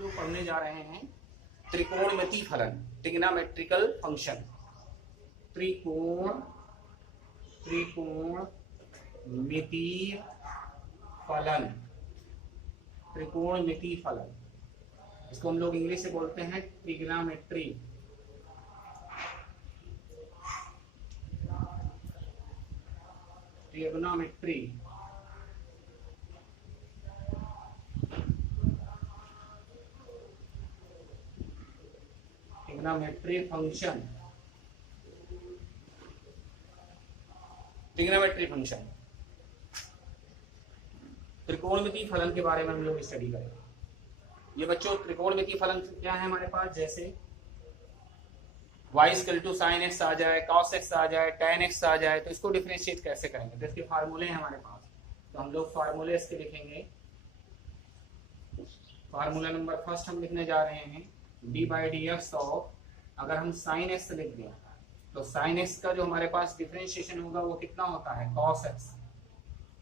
लोग पढ़ने जा रहे हैं त्रिकोणमिति फलन, ट्रिग्नोमेट्रिकल फंक्शन। त्रिकोणमिति फलन, त्रिकोणमिति फलन, इसको हम लोग इंग्लिश से बोलते हैं trigonometry. Trigonometry trigonometry function, trigonometry function, त्रिकोणमिति फलन के बारे में हम लोग स्टडी करेंगे। ये बच्चों त्रिकोणमिति फलन क्या है हमारे पास, जैसे y = sin x आ जाए, cos x आ जाए, tan x आ जाए, तो इसको डिफरेंशिएट कैसे करेंगे। तो इसके फार्मूले हैं हमारे पास, तो हम लोग फार्मूले इसके लिखेंगे। फार्मूला नंबर फर्स्ट हम लिखने जा रहे हैं d/dx ऑफ, अगर हम sin x लिख दें तो sin x का जो हमारे पास डिफरेंशिएशन होगा वो कितना होता है, cos x।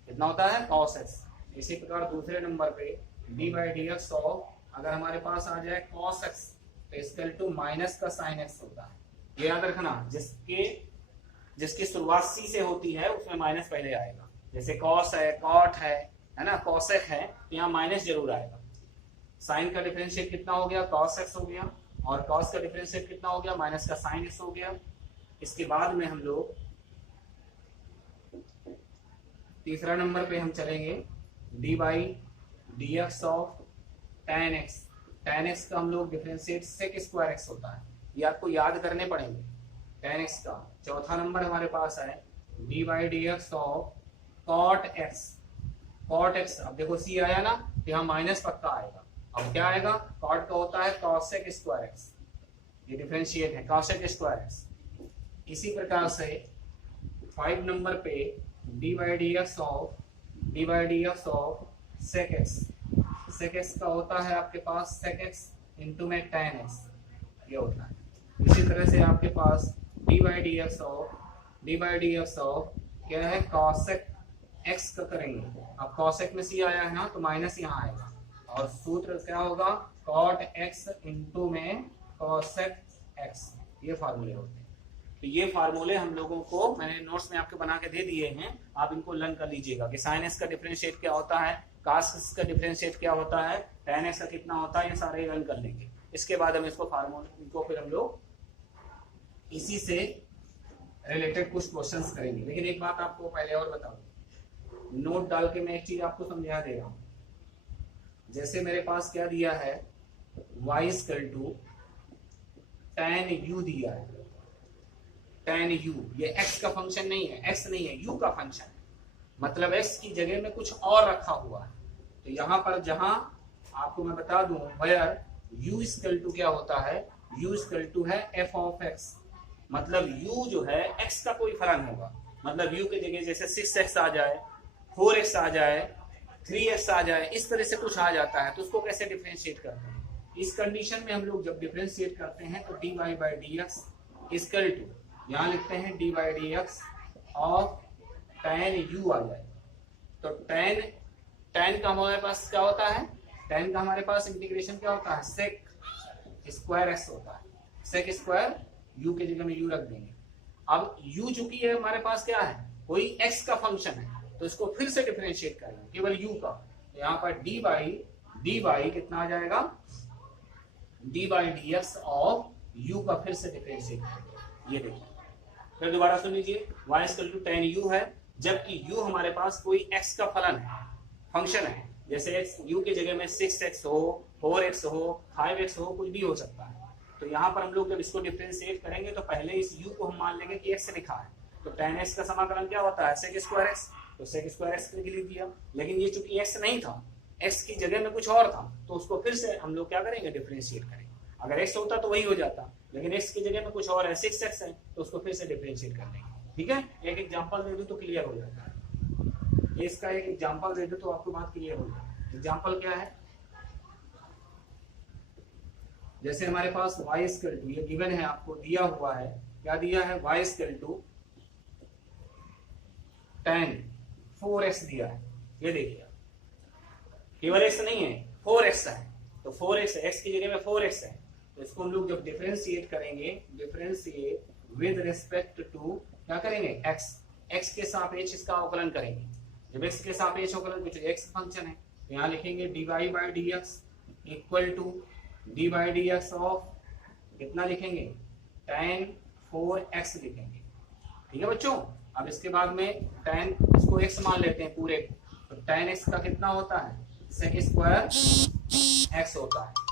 कितना होता है, cos x। इसी प्रकार दूसरे नंबर पे d/dx ऑफ, अगर हमारे पास आ जाए cos x तो इक्वल टू माइनस का sin x होता है। ये याद रखना, जिसकी शुरुआत c से होती है उसमें माइनस पहले आएगा। जैसे cos है, cot है ना, cosec है, तो यहाँ माइनस जरूर आएगा। sin का डिफरेंशिएट कितना हो गया, cos x हो गया, और cos का डिफरेंशिएट कितना हो गया, माइनस का sin x हो गया। इसके बाद में हम लोग तीसरा नंबर पे हम चलेंगे d/dx of tan x। tan x का हम लोग डिफरेंशिएट sec² x होता है, ये आपको याद करने पड़ेंगे tan x का। चौथा नंबर हमारे पास है d/dx of cot x। cot x, अब देखो c आया ना, तो यहाँ माइनस पक्का आएगा। अब क्या आएगा, cot का होता है cosec² x, ये डिफरेंशिएट है cosec² x। इसी प्रकार से 5 नंबर पे d/dx of sec x। sec x का होता है आपके पास sec x इंटू में tan x, ये होता है। इसी तरह से आपके पास d/dx ऑफ क्या है, cosec x का करेंगे। अब cosec में c आया है ना, तो माइनस यहाँ आएगा, और सूत्र क्या होगा, cot x इंटू में cosec x, ये फार्मूले होते हैं। तो ये फार्मूले हम लोगों को मैंने नोट्स में आपके बना के दे दिए हैं, आप इनको लर्न कर लीजिएगा कि sin x का डिफरेंशिएट क्या होता है, cos x का डिफरेंशिएट क्या होता है, tan x का कितना होता है, ये सारे लर्न कर लेंगे। इसके बाद हम इसको फार्मूले, इनको फिर हम लोग इसी से रिलेटेड कुछ क्वेश्चंस करेंगे। लेकिन एक बात आपको पहले और बता दूं, नोट डाल के मैं एक चीज आपको समझा दे रहा हूं। जैसे मेरे पास क्या दिया है, y = tan u दिया है, tan u, ये x का फंक्शन नहीं है, x नहीं है, u का फंक्शन है, मतलब x की जगह में कुछ और रखा हुआ है। तो यहाँ पर जहां आपको मैं बता दूं, where u = क्या होता है, u = है f of x, मतलब u जो है x का कोई फलन होगा। मतलब u के जगह जैसे 6x आ जाए, 4x आ जाए, 3x आ जाए, इस तरह से कुछ आ जाता है, तो उसको कैसे डिफरेंशिएट करते हैं। इस कंडीशन में हम लोग जब डिफरेंशिएट करते हैं तो dy/dx इक्वल टू, यहाँ लिखते हैं d/dx ऑफ tan u आ जाए। तो tan का हमारे पास क्या होता है, tan का हमारे पास इंटीग्रेशन क्या होता है, sec² x होता है। sec² u के जगह में u रख देंगे। अब u चूंकि है हमारे पास क्या है, कोई x का फंक्शन है, तो इसको फिर से डिफरेंशिएट करेंगे केवल u का। तो यहाँ पर dy कितना आ जाएगा, d/dx ऑफ u का फिर से डिफरेंशिएट करेंगे। ये देखिए, फिर दोबारा सुन लीजिए, y = tan u है, जबकि u हमारे पास कोई x का फलन है, फंक्शन है। जैसे x, u के जगह में 6x हो, 4x हो, 5x हो, कुछ भी हो सकता है। तो यहाँ पर हम लोग जब इसको डिफरेंशिएट करेंगे तो पहले इस u को हम मान लेंगे कि x लिखा है, तो tan x का समाकलन क्या होता है, sec² x, तो sec² x लिख दिया। लेकिन ये चूंकि x नहीं था, x की जगह में कुछ और था, तो उसको फिर से हम लोग क्या करेंगे, डिफरेंशिएट करेंगे। अगर x होता तो वही हो जाता, लेकिन x की जगह में कुछ और है, 6x है, तो उसको फिर से डिफरेंशिएट कर लेंगे। ठीक है, एक एग्जांपल दे दूं तो क्लियर हो जाता है। इसका एक एग्जांपल दे दूं तो आपको बात क्लियर हो जाए। एग्जांपल क्या है, जैसे हमारे पास y = ये गिवन है, आपको दिया हुआ है, क्या दिया है, y = tan 4x दिया है। ये देखिए, केवल x नहीं है, 4x है, तो 4x है, x की जगह में 4x है, तो इसको हम लोग जब डिफरेंशिएट करेंगे, डिफरेंशिएट विद रिस्पेक्ट टू क्या करेंगे, x के सापेक्ष इसका अवकलन करेंगे। जब x के सापेक्ष अवकलन, कुछ x फंक्शन है, तो यहाँ लिखेंगे dy by dx equal to dy by dx of कितना लिखेंगे, tan 4x लिखेंगे। ठीक है बच्चों। अब इसके बाद में tan, इसको x मान लेते हैं पूरे, तो tan x का कितना होता है, sec स्क्वायर x होता है।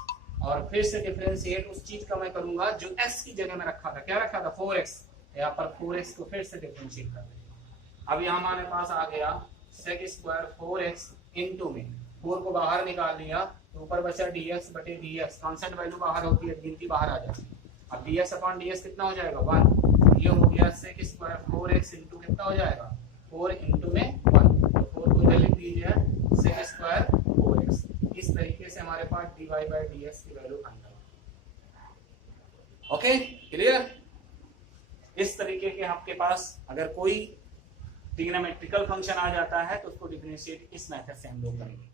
और फिर से डिफरेंशिएट उस चीज का मैं करूंगा जो x की जगह में रखा था, क्या रखा था, 4x, यहाँ पर 4x को फिर से डिफरेंशिएट कर देंगे। अब यहाँ हमारे पास आ गया sec स्क्वायर 4x इनटू में 4 को बाहर निकाल लिया, तो ऊपर बचा dx बटे dx, कांस्टेंट वैल्यू बाहर होती है, गिनती बाहर आ जाती है। अब dx अपॉन ds कितना हो जाएगा, 1, ये हो गया sec स्क्वायर 4x इनटू कितना हो जाएगा, 4 इनटू में 1, तो 4 को इधर लिख दीजिए, sec स्क्वायर 4x। इस तरीके से हमारे पास dy बाई dx की वैल्यू फाइंड करें। Okay, clear. इस तरीके के आपके पास अगर कोई ट्रिग्नोमेट्रिकल फंक्शन आ जाता है तो उसको डिफरेंशिएट इस मेथड से हम लोग करेंगे।